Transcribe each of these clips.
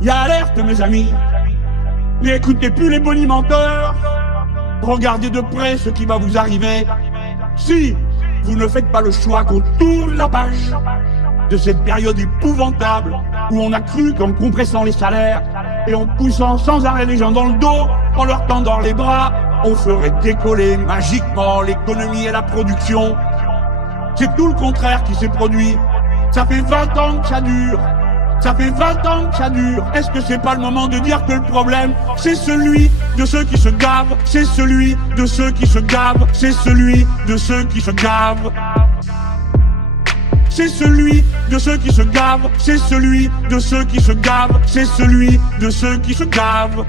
Y a alerte, mes amis. N'écoutez plus les bonimenteurs. Regardez de près ce qui va vous arriver. Si vous ne faites pas le choix qu'on tourne la page de cette période épouvantable où on a cru qu'en compressant les salaires et en poussant sans arrêt les gens dans le dos, en leur tendant les bras, on ferait décoller magiquement l'économie et la production. C'est tout le contraire qui s'est produit. Ça fait 20 ans que ça dure. Ça fait 20 ans que ça dure. Est-ce que c'est pas le moment de dire que le problème, c'est celui de ceux qui se gavent, c'est celui de ceux qui se gavent, c'est celui de ceux qui se gavent. C'est celui de ceux qui se gavent, c'est celui de ceux qui se gavent, c'est celui de ceux qui se gavent.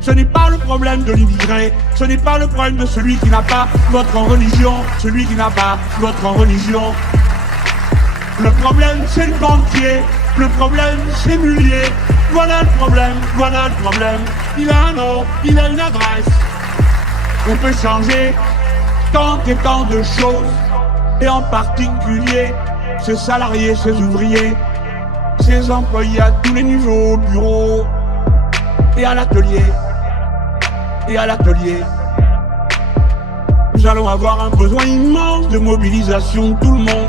Ce n'est pas le problème de l'immigré, ce n'est pas le problème de celui qui n'a pas votre religion, celui qui n'a pas votre religion. Le problème, c'est le banquier, le problème, c'est Mullier. Voilà le problème, voilà le problème. Il a un nom, il a une adresse. On peut changer tant et tant de choses, et en particulier ses salariés, ses ouvriers, ses employés à tous les niveaux, au bureau et à l'atelier. Et à l'atelier. Nous allons avoir un besoin immense de mobilisation de tout le monde.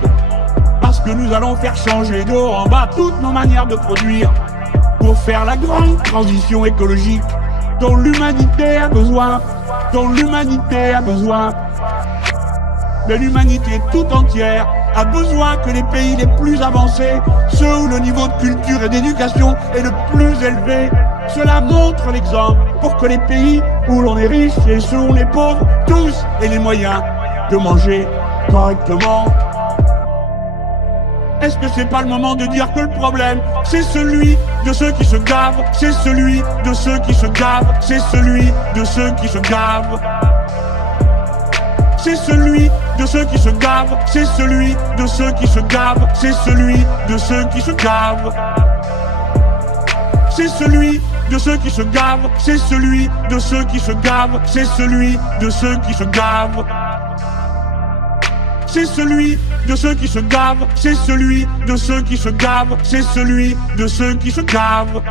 Parce que nous allons faire changer de haut en bas toutes nos manières de produire pour faire la grande transition écologique dont l'humanité a besoin, dont l'humanité a besoin. Mais l'humanité tout entière a besoin que les pays les plus avancés, ceux où le niveau de culture et d'éducation est le plus élevé, cela montre l'exemple pour que les pays où l'on est riche et ceux où on est pauvre, tous aient les moyens de manger correctement. Est-ce que c'est pas le moment de dire que le problème, c'est celui de ceux qui se gavent, c'est celui de ceux qui se gavent, c'est celui de ceux qui se gavent. C'est celui de ceux qui se gavent, c'est celui de ceux qui se gavent, c'est celui de ceux qui se gavent. C'est celui de ceux qui se gavent, c'est celui de ceux qui se gavent, c'est celui de ceux qui se gavent. C'est celui de ceux qui se gavent, c'est celui de ceux qui se gavent, c'est celui de ceux qui se gavent.